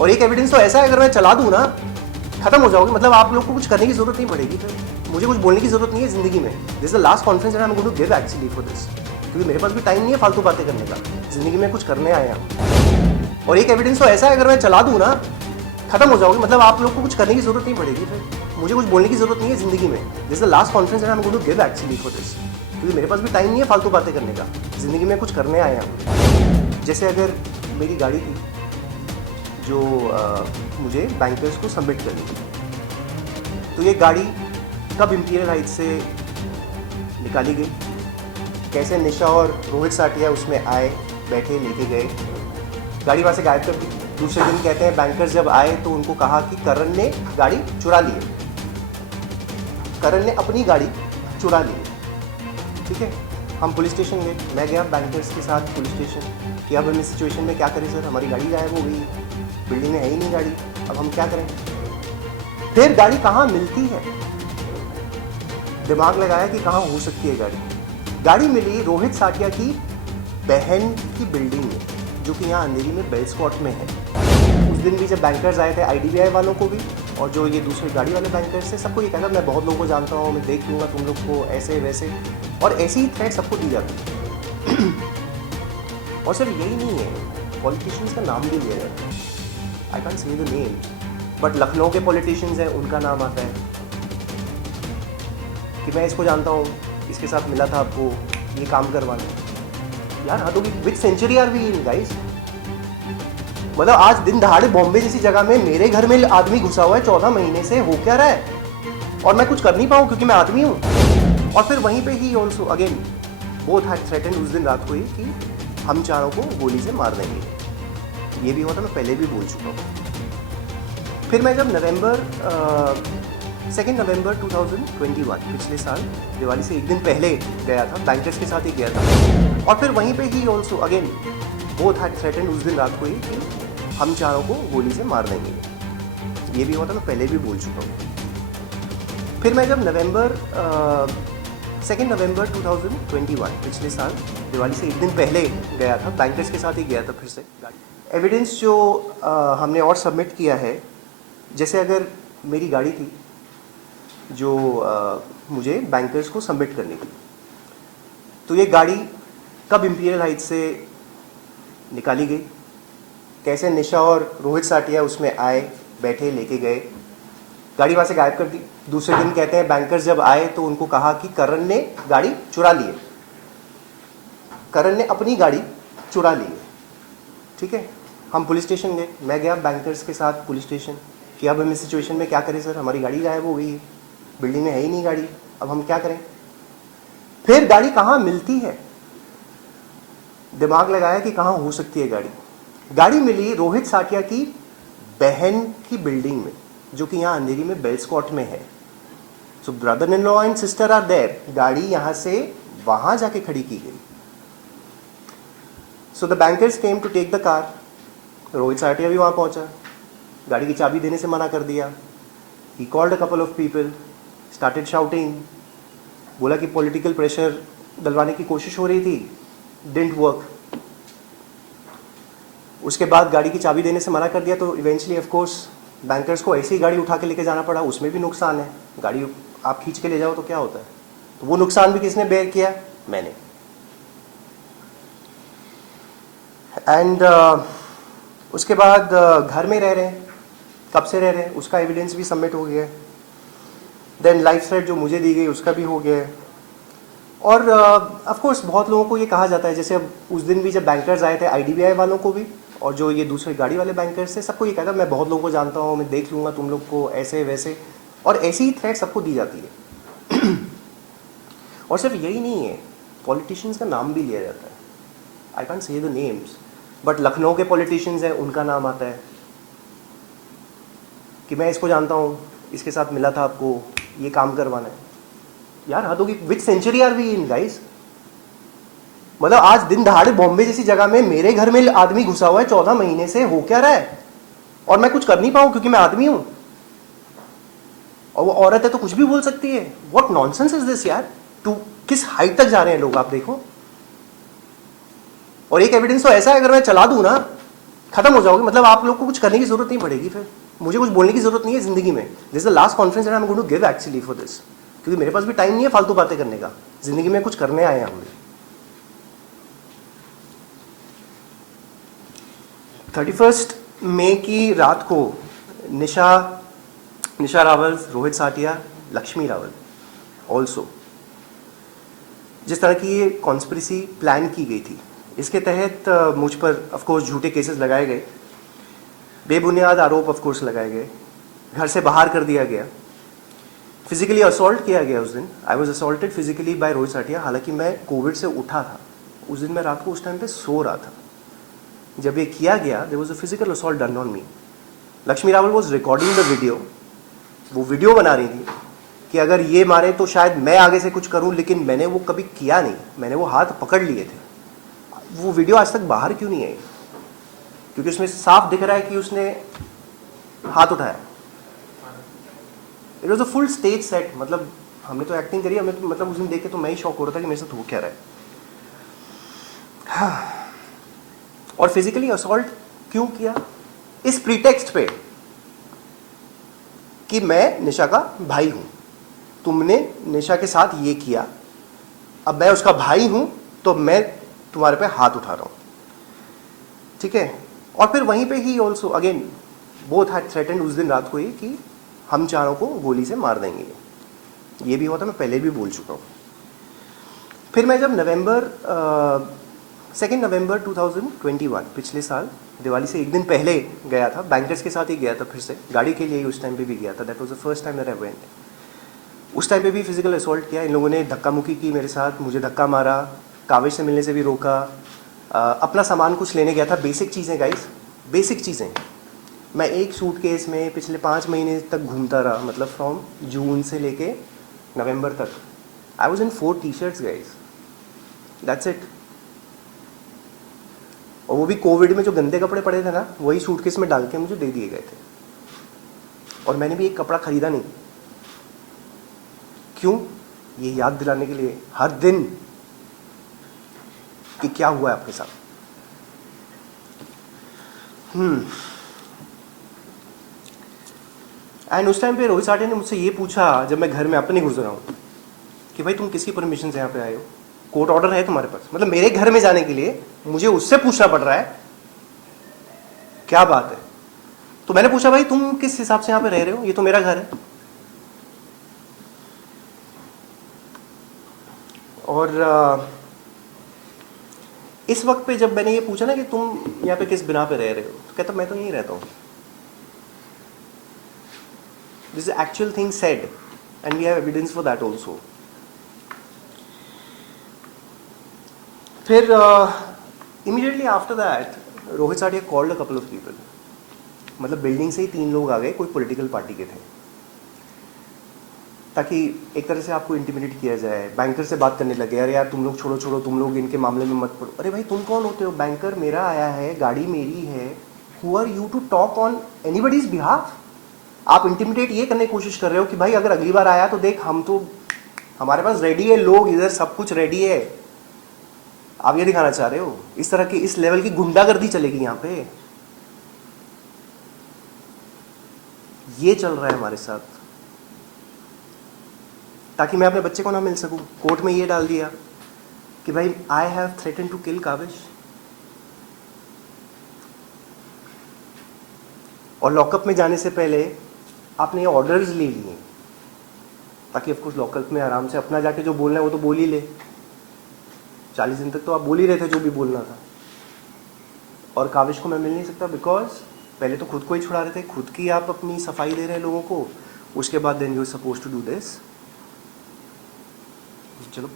और एक एविडेंस तो ऐसा है, अगर मैं चला दूं ना खत्म हो जाओगे। मतलब आप लोग को कुछ करने की जरूरत नहीं पड़ेगी, फिर मुझे कुछ बोलने की जरूरत नहीं है जिंदगी में। This is the last conference that I am going to give actually for this, क्योंकि मेरे पास भी टाइम नहीं है फालतू बातें करने का। जिंदगी में कुछ करने आए हैं। और एक एविडेंस तो ऐसा है, अगर मैं चला दूं ना खत्म हो जाओगे। मतलब आप लोग को कुछ करने की जरूरत नहीं पड़ेगी, फिर मुझे कुछ बोलने की जरूरत नहीं है जिंदगी में। This is the last conference that I am going to give actually for this, क्योंकि मेरे पास भी टाइम नहीं है फालतू बातें करने का। जिंदगी में कुछ करने आए हैं। जैसे अगर मेरी गाड़ी थी जो मुझे बैंकर्स को सबमिट करनी थी, तो ये गाड़ी कब इंपीरियल हाइट से निकाली गई, कैसे निशा और रोहित साटिया उसमें आए, बैठे, लेके गए, गाड़ी वहाँ से गायब कर दी। दूसरे दिन कहते हैं बैंकर्स जब आए तो उनको कहा कि करण ने गाड़ी चुरा ली है, करण ने अपनी गाड़ी चुरा ली है। ठीक है, हम पुलिस स्टेशन गए, मैं गया बैंकर्स के साथ पुलिस स्टेशन कि अब हम इस सिचुएशन में क्या करें सर, हमारी गाड़ी गायब हो गई, बिल्डिंग में है ही नहीं गाड़ी, अब हम क्या करें। फिर गाड़ी कहाँ मिलती है, दिमाग लगाया कि कहाँ हो सकती है गाड़ी। गाड़ी मिली रोहित साटिया की बहन की बिल्डिंग में, जो कि यहाँ अंधेरी में बेल स्कॉट में है। उस दिन भी जब बैंकर्स आए थे IDBI वालों को भी, और जो ये दूसरे गाड़ी वाले बैंकर्स थे, सबको ये कहता मैं बहुत लोगों को जानता हूँ, मैं देख लूँगा तुम लोग को, ऐसे वैसे, और ऐसी ही थ्रेट सबको दी जाती है। और सिर्फ यही नहीं है, पॉलिटिशियंस का नाम भी लिया जाता है। I can say the name, but Lucknow के पॉलिटिशियंस हैं, उनका नाम आता है कि मैं इसको जानता हूँ, इसके साथ मिला था आपको, ये काम करवाना। यार हाँ, तो which century are we in guys. मतलब आज दिन दहाड़े बॉम्बे जैसी जगह में मेरे घर में आदमी घुसा हुआ है 14 महीने से, हो क्या रहा है, और मैं कुछ कर नहीं पाऊँ क्योंकि मैं आदमी हूँ। और फिर वहीं पे he also again both had threatened उस दिन रात को ही कि हम चारों को गोली से मार देंगे। ये भी हुआ था, मैं पहले भी बोल चुका हूँ। फिर मैं जब नवंबर 2 नवंबर 2021 पिछले साल दिवाली से एक दिन पहले गया था, बैंकर्स के साथ ही गया था, और फिर वहीं पे he also again both had threatened उस दिन रात को ही कि हम चारों को गोली से मार देंगे। ये भी हुआ था, मैं पहले भी बोल चुका हूँ। फिर मैं जब 2 नवंबर 2021 पिछले साल दिवाली से एक दिन पहले गया था, बैंकर्स के साथ ही गया था फिर से। एविडेंस जो हमने और सबमिट किया है, जैसे अगर मेरी गाड़ी थी जो मुझे बैंकर्स को सबमिट करनी थी, तो ये गाड़ी कब इंपीरियल हाइट से निकाली गई, कैसे निशा और रोहित साटिया उसमें आए, बैठे, लेके गए, गाड़ी वहाँ से गायब कर दी। दूसरे दिन कहते हैं बैंकर्स जब आए तो उनको कहा कि करण ने गाड़ी चुरा ली है, करण ने अपनी गाड़ी चुरा ली है। ठीक है, हम पुलिस स्टेशन गए, मैं गया बैंकर्स के साथ पुलिस स्टेशन कि अब हम इस सिचुएशन में क्या करें सर, हमारी गाड़ी गायब हो गई है, बिल्डिंग में है ही नहीं गाड़ी, अब हम क्या करें। फिर गाड़ी कहाँ मिलती है, दिमाग लगाया कि कहाँ हो सकती है गाड़ी। गाड़ी मिली रोहित साटिया की बहन की बिल्डिंग में, जो कि यहाँ अंधेरी में बेल स्कॉट में है। So brother in law and sister are there. गाड़ी यहाँ से वहां जाके खड़ी की गई। So the bankers came to take the car. Rohit Satia भी वहां पहुंचा, गाड़ी की चाबी देने से मना कर दिया। He called a couple of people, started shouting, बोला कि पॉलिटिकल प्रेशर डलवाने की कोशिश हो रही थी, डिडंट वर्क। उसके बाद गाड़ी की चाबी देने से मना कर दिया, तो इवेंचुअली ऑफ कोर्स बैंकर्स को ऐसी ही गाड़ी उठा के लेके जाना पड़ा। उसमें भी नुकसान है, गाड़ी आप खींच के ले जाओ तो क्या होता है, तो वो नुकसान भी किसने बेयर किया, मैंने। एंड उसके बाद घर में रह रहे हैं, कब से रह रहे हैं उसका एविडेंस भी सबमिट हो गया है। देन लाइफ थ्रेट जो मुझे दी गई उसका भी हो गया है। और ऑफ कोर्स बहुत लोगों को ये कहा जाता है, जैसे अब उस दिन भी जब बैंकर्स आए थे IDBI वालों को भी, और जो ये दूसरे गाड़ी वाले बैंकर्स थे, सबको ये कहता मैं बहुत लोगों को जानता हूँ, मैं देख लूँगा तुम लोग को, ऐसे वैसे, और ऐसी ही थ्रेट सबको दी जाती है। और सिर्फ यही नहीं है, पॉलिटिशियंस का नाम भी लिया जाता है। I can say the names, but Lucknow के पॉलिटिशियंस हैं, उनका नाम आता है कि मैं इसको जानता हूँ, इसके साथ मिला था आपको, ये काम करवाना है। यार हाँ, तो which century are we in guys. मतलब आज दिन दहाड़े बॉम्बे जैसी जगह में मेरे घर में आदमी घुसा हुआ है 14 महीने से, हो क्या रहा है, और मैं कुछ कर नहीं पाऊं क्योंकि मैं आदमी हूं, और वो औरत है तो कुछ भी बोल सकती है। व्हाट नॉनसेंस इज दिस यार, टू किस हाइट तक जा रहे हैं लोग, आप देखो। और एक एविडेंस तो ऐसा है, अगर मैं चला दूं ना खत्म हो जाओगे, मतलब आप लोग को कुछ करने की जरूरत नहीं पड़ेगी, फिर मुझे कुछ बोलने की जरूरत नहीं है जिंदगी में. This is the last conference I am going to give actually for this, क्योंकि मेरे पास भी टाइम नहीं है फालतू बातें करने का. जिंदगी में कुछ करने आए हैं हम भी. 31 मई की रात को निशा रावल, रोहित साटिया, लक्ष्मी रावल ऑल्सो, जिस तरह की ये कॉन्स्पिरेसी प्लान की गई थी, इसके तहत मुझ पर ऑफकोर्स झूठे केसेस लगाए गए, बेबुनियाद आरोप ऑफकोर्स लगाए गए, घर से बाहर कर दिया गया, फिजिकली असॉल्ट किया गया. उस दिन I was assaulted physically by Rohit Satia. हालांकि मैं कोविड से उठा था उस दिन, मैं रात को उस टाइम पे सो रहा था जब ये किया गया. There was a physical assault done on me. Lakshmi Rawal was recording the video. वो वीडियो बना रही थी कि अगर ये मारे तो शायद मैं आगे से कुछ करूं, लेकिन मैंने वो कभी किया नहीं. मैंने वो हाथ पकड़ लिए थे. वो वीडियो आज तक बाहर क्यों नहीं आई? क्योंकि उसमें साफ दिख रहा है कि उसने हाथ उठाया. It was a full stage set. मतलब हमने तो एक्टिंग करी, हमें तो मतलब उस दिन देख के तो मैं ही शॉक हो रहा था कि मेरे साथ हो क्या रहा है. हाँ. और फिजिकली असॉल्ट क्यों किया? इस प्रीटेक्स्ट पे कि मैं निशा का भाई हूं. तुमने निशा के साथ ये किया, अब मैं उसका भाई हूं तो मैं तुम्हारे पे हाथ उठा रहा हूं. ठीक है. और फिर वहीं पे he also again both had threatened उस दिन रात को ही कि हम चारों को गोली से मार देंगे. ये भी हुआ था, मैं पहले भी बोल चुका हूँ. फिर मैं जब 2 नवंबर 2021 पिछले साल दिवाली से एक दिन पहले गया था, बैंकर्स के साथ ही गया था, फिर से गाड़ी के लिए ही उस टाइम पे भी गया था. That was the first time that I went. उस टाइम पे भी फिजिकल असॉल्ट किया. इन लोगों ने धक्का मुक्की की मेरे साथ, मुझे धक्का मारा, काविश से मिलने से भी रोका. अपना सामान कुछ लेने गया था, बेसिक चीज़ें गाइस, बेसिक चीज़ें. मैं एक सूटकेस में पिछले 5 महीने तक घूमता रहा, मतलब फ्रॉम जून से लेके नवंबर तक. I was in 4 T-shirts guys, that's it. और वो भी कोविड में जो गंदे कपड़े पड़े थे ना, वही सूटकेस में डाल के मुझे दे दिए गए थे. और मैंने भी एक कपड़ा खरीदा नहीं. क्यों? ये याद दिलाने के लिए हर दिन कि क्या हुआ है आपके साथ. एंड उस टाइम पे रोहित साटिया ने मुझसे ये पूछा, जब मैं घर में अपने घुस रहा हूँ, कि भाई तुम किसकी परमिशन से यहाँ पे आए हो? कोर्ट ऑर्डर है तुम्हारे पास? मतलब मेरे घर में जाने के लिए मुझे उससे पूछना पड़ रहा है, क्या बात है? तो मैंने पूछा, भाई तुम किस हिसाब से यहाँ पे रह रहे हो? ये तो मेरा घर है. और इस वक्त पे जब मैंने ये पूछा ना कि तुम यहाँ पे किस बिना पे रह रहे हो, तो कहता मैं तो यहीं रहता हूँ. This is actual thing said and we have evidence for that also. फिर immediately after that Rohit Satia called a couple of people. मतलब बिल्डिंग से ही 3 लोग आ गए, कोई पॉलिटिकल पार्टी के थे, ताकि एक तरह से आपको इंटिमिडेट किया जाए. बैंकर से बात करने लगे, अरे यार तुम लोग छोड़ो, तुम लोग इनके मामले में मत पड़ो. अरे भाई तुम कौन होते हो? बैंकर मेरा आया है, गाड़ी मेरी है. Who are you to talk on anybody's behalf? आप इंटिमिडेट ये करने की कोशिश कर रहे हो कि भाई अगर अगली बार आया तो देख, हम तो हमारे पास रेडी है, लोग इधर सब कुछ रेडी है. आप ये दिखाना चाह रहे हो? इस तरह की, इस लेवल की गुंडागर्दी चलेगी यहाँ पे. ये चल रहा है हमारे साथ, ताकि मैं अपने बच्चे को ना मिल सकूं. कोर्ट में ये डाल दिया कि भाई I have threaten to kill Kavish. और लॉकअप में जाने से पहले आपने ये ऑर्डर्स ले लिए, ताकि ऑफकोर्स लॉकअप में आराम से अपना जाके जो बोलना है वो तो बोल ही ले. 40 दिन तक तो आप बोल ही रहे थे जो भी बोलना था. और काविश को मैं मिल नहीं सकता, बिकॉज पहले तो खुद को ही छुड़ा रहे थे, खुद की आप अपनी सफाई दे रहे हैं लोगों को. उसके बाद then you are suppose to do this. चलो